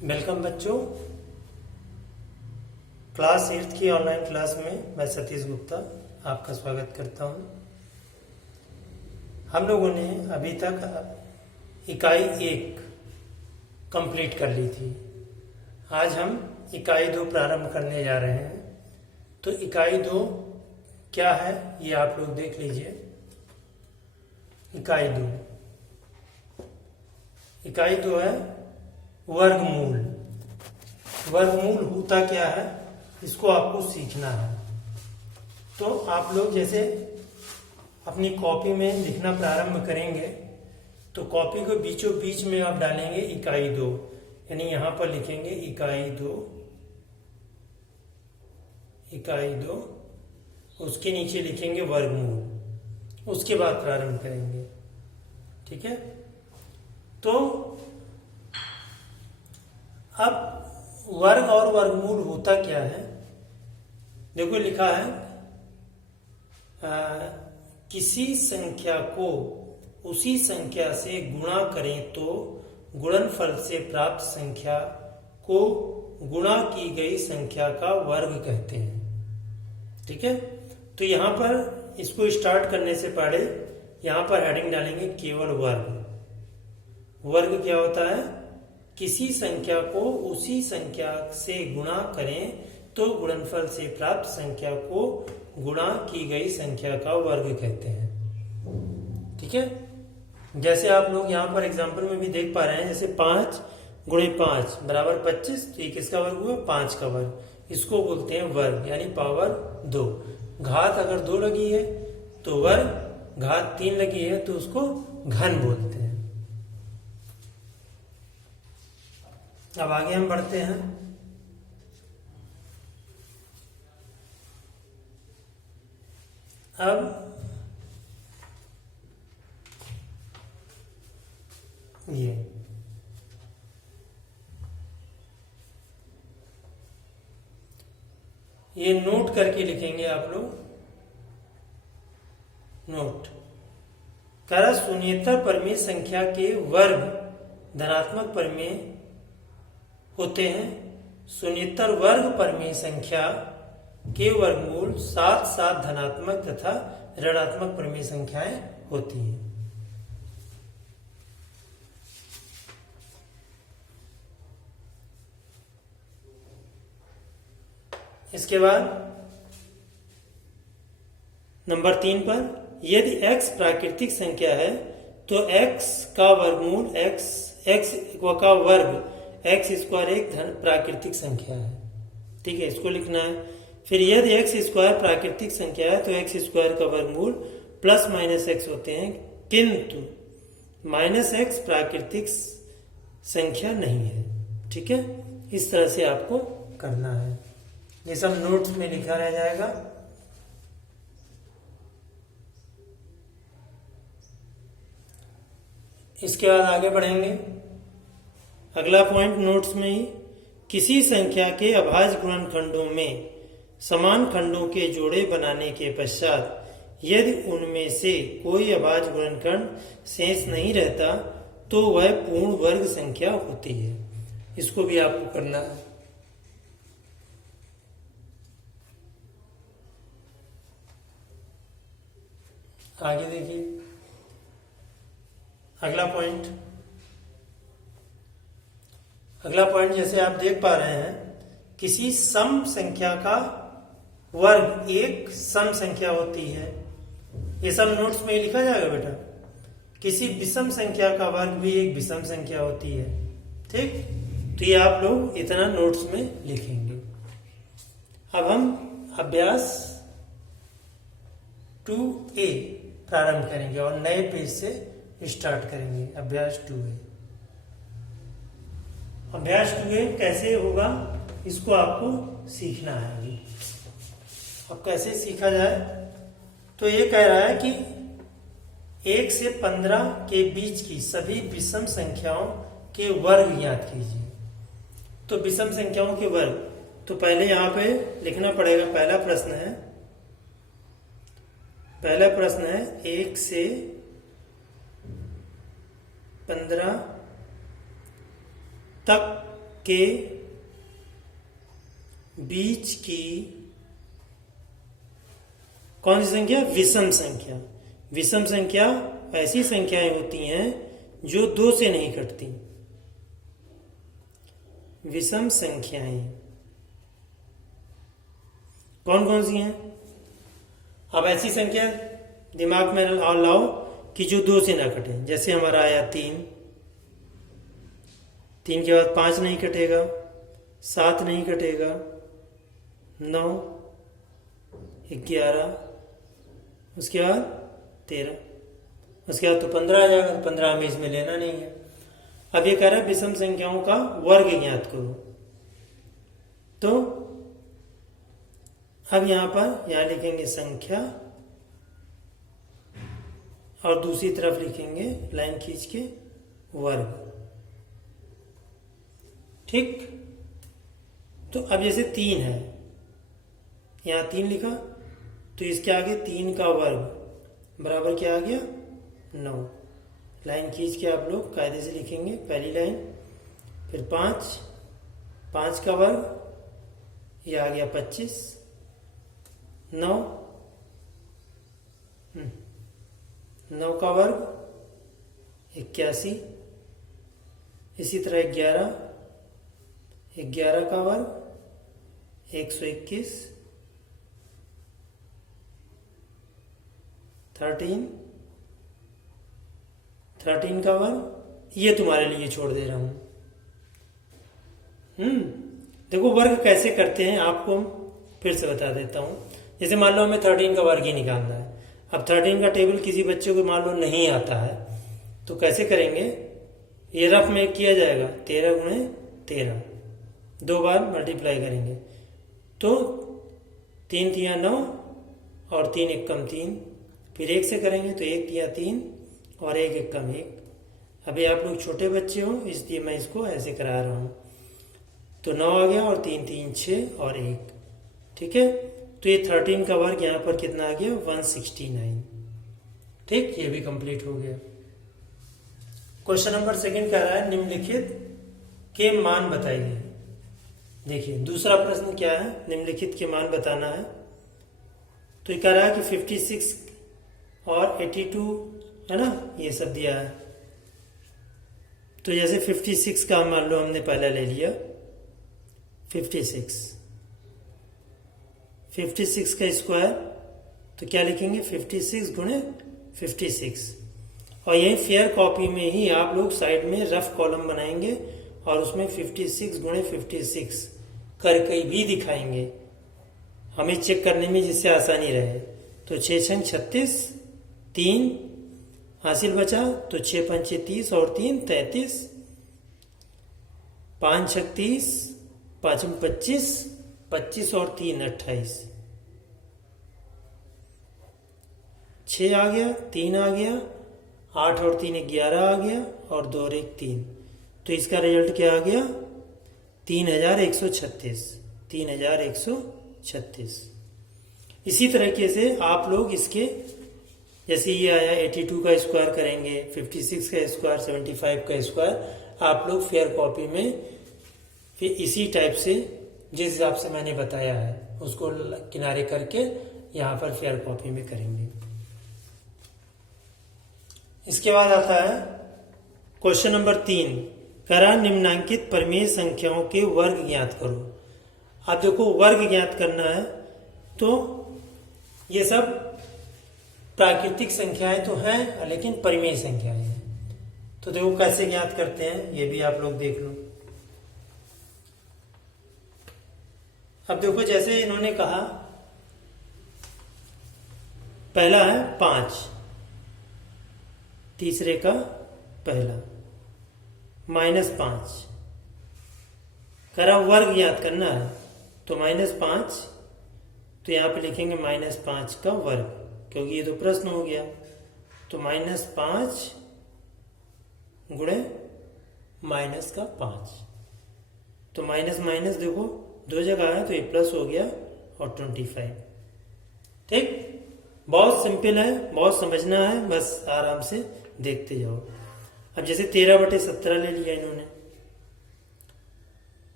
Welcome बच्चों, class 8 की online class में मैं सतीश गुप्ता आपका स्वागत करता हूं। हम लोगों ने अभी तक इकाई 1 कंप्लीट कर ली थी। आज हम इकाई 2 प्रारंभ करने जा रहे हैं। तो इकाई 2 क्या है ये आप लोग देख लीजिए। इकाई 2 है वर्गमूल। वर्गमूल होता क्या है इसको आपको सीखना है। तो आप लोग जैसे अपनी कॉपी में लिखना प्रारंभ करेंगे तो कॉपी को बीचों बीच में आप डालेंगे इकाई 2, यानी यहां पर लिखेंगे इकाई 2, उसके नीचे लिखेंगे वर्गमूल, उसके बाद प्रारंभ करेंगे। ठीक है, तो अब वर्ग और वर्गमूल होता क्या है। देखो लिखा है किसी संख्या को उसी संख्या से गुणा करें तो गुणनफल से प्राप्त संख्या को गुणा की गई संख्या का वर्ग कहते हैं। ठीक है, तो यहां पर इसको स्टार्ट करने से पहले यहां पर हेडिंग डालेंगे केवल वर्ग। वर्ग क्या होता है? किसी संख्या को उसी संख्या से गुणा करें तो गुणनफल से प्राप्त संख्या को गुणा की गई संख्या का वर्ग कहते हैं। ठीक है, जैसे आप लोग यहाँ पर एग्जाम्पल में भी देख पा रहे हैं, जैसे 5 गुणे 5 बराबर 25, तो ये किसका वर्ग हुआ? 5 का वर्ग। इसको बोलते हैं वर्ग, यानी पावर 2। घात अगर 2 लगी है तो वर्ग, घात 3 लगी है तो उसको घन बोलते हैं। अब आगे हम बढ़ते हैं। अब ये नोट करके लिखेंगे आप लोग। नोट कर शून्येतर परिमेय संख्या के वर्ग धनात्मक परिमेय होते हैं। शून्येतर वर्ग परिमेय संख्या के वर्गमूल साथ साथ धनात्मक तथा ऋणात्मक परिमेय संख्याएं होती हैं। इसके बाद नंबर 3 पर, यदि x प्राकृतिक संख्या है तो x का वर्गमूल x का वर्ग x स्क्वायर एक धन प्राकृतिक संख्या है। ठीक है, इसको लिखना है। फिर यदि x स्क्वायर प्राकृतिक संख्या है तो x स्क्वायर का वर्गमूल प्लस माइनस x होते हैं, किंतु माइनस x प्राकृतिक संख्या नहीं है। ठीक है, इस तरह से आपको करना है। ये सब नोट्स में लिखा रह जाएगा। इसके बाद आगे बढ़ेंगे। अगला पॉइंट नोट्स में ही, किसी संख्या के अभाज्य गुणनखंडों में समान खंडों के जोड़े बनाने के पश्चात यदि उनमें से कोई अभाज्य गुणनखंड शेष नहीं रहता तो वह पूर्ण वर्ग संख्या होती है। इसको भी आपको करना है। आगे देखिए अगला पॉइंट जैसे आप देख पा रहे हैं, किसी सम संख्या का वर्ग एक सम संख्या होती है। ये सब नोट्स में लिखा जाएगा बेटा। किसी विषम संख्या का वर्ग भी एक विषम संख्या होती है। ठीक, तो ये आप लोग इतना नोट्स में लिखेंगे। अब हम अभ्यास 2A प्रारंभ करेंगे और नए पेज से स्टार्ट करेंगे। अभ्यास 2A। अभ्यास 2A कैसे होगा इसको आपको सीखना है अभी। अब कैसे सीखा जाए, तो ये कह रहा है कि 1 से 15 के बीच की सभी विषम संख्याओं के वर्ग ज्ञात कीजिए। तो विषम संख्याओं के वर्ग, तो पहले यहां पे लिखना पड़ेगा। पहला प्रश्न है 1 से 15 तक के बीच की कौन सी संख्या? विषम संख्या। विषम संख्या ऐसी संख्याएं होती हैं जो 2 से नहीं कटती। विषम संख्याएं कौन कौन सी हैं? अब ऐसी संख्या दिमाग में लाओ कि जो 2 से ना कटे। जैसे हमारा आया 3, 3 के बाद 5 नहीं कटेगा, 7 नहीं कटेगा, 9, 11, उसके बाद 13, उसके बाद तो 15 आ जाएगा। 15 हमें इसमें लेना नहीं है। अब ये कह रहा है विषम संख्याओं का वर्ग ज्ञात करो। तो अब यहां लिखेंगे संख्या और दूसरी तरफ लिखेंगे लाइन खींच के वर्ग। ठीक। तो अब जैसे 3 है, यहां 3 लिखा, तो इसके आगे 3 का वर्ग बराबर क्या आ गया? 9। लाइन खींच के आप लोग कायदे से लिखेंगे पहली लाइन, फिर 5, 5 का वर्ग, ये आ गया 25, 9, 9 का वर्ग 81, इसी तरह 11, 11 का वर्ग 121, 13 का वर्ग, ये तुम्हारे लिए छोड़ दे रहा हूं। देखो वर्ग कैसे करते हैं आपको फिर से बता देता हूं। जैसे मान लो हमें 13 का वर्ग ही निकालना है। अब 13 का टेबल किसी बच्चे को मान लो नहीं आता है, तो कैसे करेंगे? ये रफ में किया जाएगा 13 गुणे 13, 2 बार मल्टीप्लाई करेंगे तो 3 तिया 9 और 3 एकम 3, फिर 1 से करेंगे तो 1 तिया 3 और 1 एकम 1। अभी आप लोग छोटे बच्चे हो इसलिए मैं इसको ऐसे करा रहा हूं। तो 9 आ गया और 3 3 6 और 1। ठीक है, तो ये 13 का वर्ग यहां पर कितना आ गया? 169। ठीक, ये भी कंप्लीट हो गया। क्वेश्चन नंबर 2 कह रहा है निम्नलिखित के मान बताइए। देखिए दूसरा प्रश्न क्या है? निम्नलिखित के मान बताना है। तो ये कह रहा है कि 56 और 82 है ना, ये सब दिया है। तो जैसे 56 का मान लो हमने पहला ले लिया 56 का स्क्वायर, तो क्या लिखेंगे? 56 गुणे 56। और यही फेयर कॉपी में ही आप लोग साइड में रफ कॉलम बनाएंगे और उसमें 56 गुणे 56 करके भी दिखाएंगे, हमें चेक करने में जिससे आसानी रहे। तो 6 छंग 36, 3 हासिल बचा, तो 6 पंचे 30 और 3 33, 5 छक 30, 5 25, 25 और 3 28, 6 आ गया, 3 आ गया, 8 और 3 11 आ गया और 2 और 1 3। तो इसका रिजल्ट क्या आ गया? 3136। 3136। इसी तरीके से आप लोग इसके जैसे ये आया 82 का स्क्वायर करेंगे, 56 का स्क्वायर, 75 का स्क्वायर, आप लोग फेयर कॉपी में फिर इसी टाइप से जिस हिसाब से मैंने बताया है उसको किनारे करके यहाँ पर फेयर कॉपी में करेंगे। इसके बाद आता है क्वेश्चन नंबर 3, करा निम्नांकित परिमेय संख्याओं के वर्ग ज्ञात करो। अब देखो वर्ग ज्ञात करना है तो ये सब प्राकृतिक संख्याएं तो हैं लेकिन परिमेय संख्याएं हैं। तो देखो कैसे ज्ञात करते हैं ये भी आप लोग देख लो। अब देखो जैसे इन्होंने कहा पहला है 5, तीसरे का पहला -5, करा वर्ग ज्ञात करना है तो -5, तो यहां पे लिखेंगे -5 का वर्ग क्योंकि ये तो प्रश्न हो गया। तो -5 गुणे -5, तो माइनस माइनस देखो 2 जगह है तो ये प्लस हो गया और 25। ठीक, बहुत सिंपल है, बहुत समझना है, बस आराम से देखते जाओ। अब जैसे 13/17 ले लिया इन्होंने,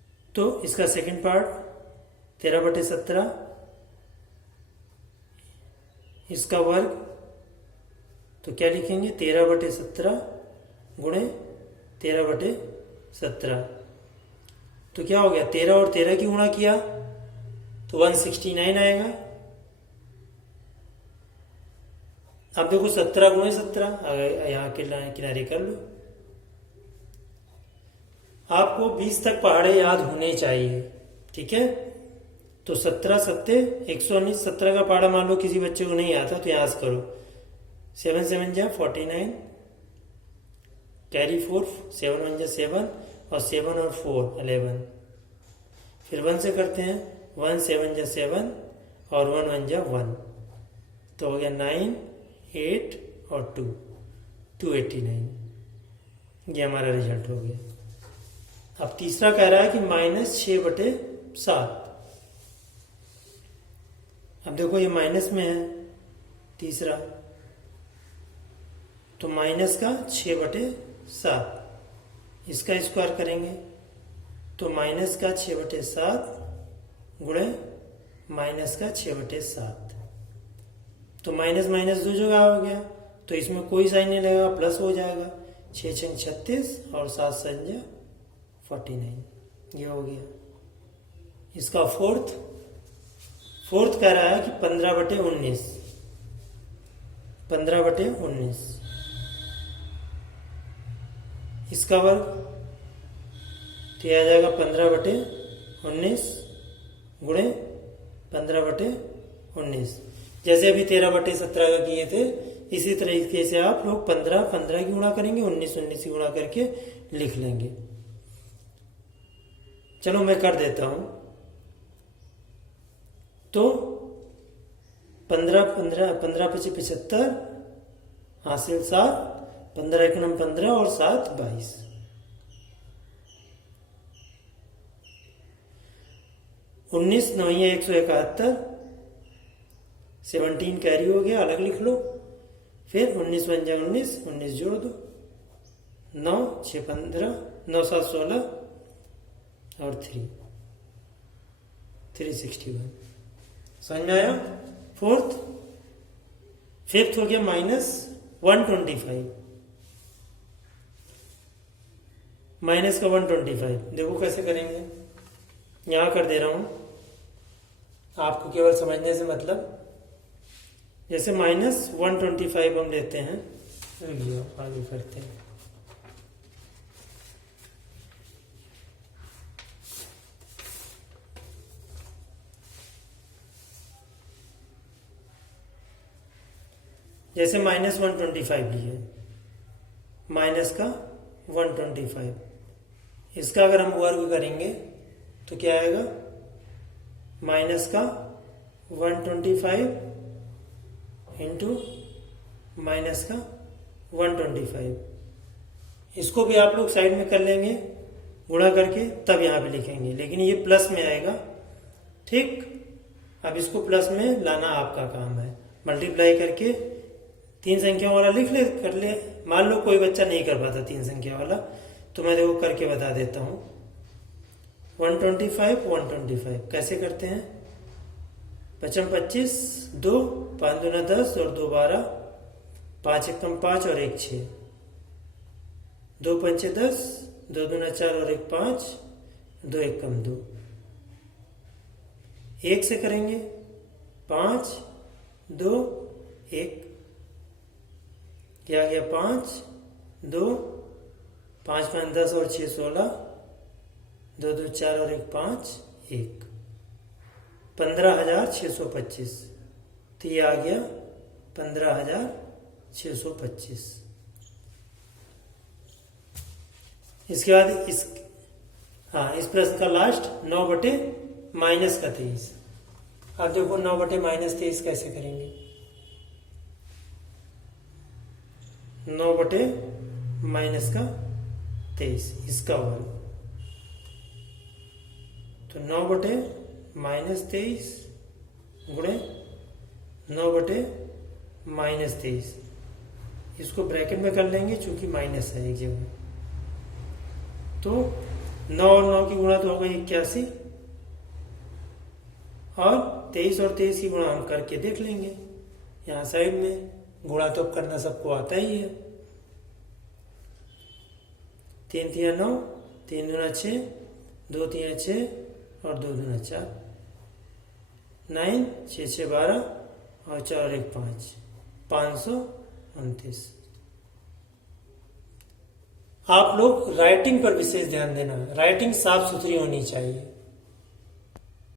तो इसका सेकंड पार्ट 13/17, इसका वर्ग, तो क्या लिखेंगे 13/17 गुणे 13/17। तो क्या हो गया 13 और 13 की गुणा किया तो 169 आएगा। अब देखो 17 गुणे 17 यहाँ के किनारे कर लो। आपको 20 तक पहाड़े याद होने चाहिए, ठीक है। तो 17 सत्ते 119, 17 का पहाड़ा मान लो किसी बच्चे को नहीं आता तो यहाँ से करो। 7 7 जा 49, कैरी 4, 7 1 जा 7 और 7 और 4 11। फिर 1 से करते हैं, 1 7 जा 7 और 1 1 जा 1, तो हो गया 9 8 और 2 289। ये हमारा रिजल्ट हो गया। अब तीसरा कह रहा है कि -6/7। अब देखो ये माइनस में है तीसरा, तो माइनस का 6/7, इसका स्क्वायर करेंगे तो माइनस का 6/7 गुणे माइनस का 6/7। तो माइनस माइनस दो जगह हो गया, तो इसमें कोई साइन नहीं लगेगा, प्लस हो जाएगा। 6 6 36 और 7 7 49, ये हो गया। इसका फोर्थ कह रहा है कि 15/19, 15/19, इसका वर्ग, तो यह आ जाएगा 15/19 गुणे 15/19। जैसे अभी 13/17 का किए थे, इसी तरीके से आप लोग 15 15 की गुणा करेंगे, 19 19 की गुणा करके लिख लेंगे। चलो मैं कर देता हूं। तो 15 15 15 25 75 हासिल 7, 15 1 9 15 और 7 22। 19 9 171, 17 कैरी हो गया, अलग लिख लो। फिर 19 1 19, 19 जोड़ दो, 9 6 15, 9 7 16 और 361। समझ में आया। फिफ्थ हो गया -125, माइनस का 125। देखो कैसे करेंगे, यहां कर दे रहा हूं, आपको केवल समझने से मतलब। जैसे -125 हम लेते हैं, आगे करते हैं। जैसे -125 लिए, माइनस का 125, इसका अगर हम वर्ग करेंगे तो क्या आएगा, माइनस का 125 इंटू माइनस का 125। इसको भी आप लोग साइड में कर लेंगे गुणा करके, तब यहां पे लिखेंगे, लेकिन ये प्लस में आएगा, ठीक। अब इसको प्लस में लाना आपका काम है। मल्टीप्लाई करके 3 संख्याओं वाला लिख ले, कर ले। मान लो कोई बच्चा नहीं कर पाता 3 संख्या वाला, तो मैं देखो करके बता देता हूं। 125 कैसे करते हैं, 55 25, 2 5 दूना 10 और 2 12, 5 1 5 और 1 6, 2 5 10, 2 दूना 4 और 1 5, 2 1 2। 1 से करेंगे 5 2 1, क्या गया 5 2, 5 5 10 और 6 16, 2 2 4 और 1 5 1, 15,625। तो ये आ गया 15,625। इसके बाद इस प्रश्न का लास्ट 9/-23। अब देखो 9/-23 कैसे करेंगे। 9/-23 इसका वर्ग, तो 9/-23 गुणे 9/-23, इसको ब्रैकेट में कर लेंगे चूंकि माइनस है एक जगह। तो 9 और 9 की गुणा तो हो गई 81, और 23 और 23 की गुणा हम करके देख लेंगे यहाँ साइड में। गुणा तो करना सबको आता ही है। 3 3 9, 3 दूना 6, 2 3 6 और 2 दूना 4, 9 6 6 12 और 4 और 1 5, 529। आप लोग राइटिंग पर विशेष ध्यान देना, राइटिंग साफ सुथरी होनी चाहिए।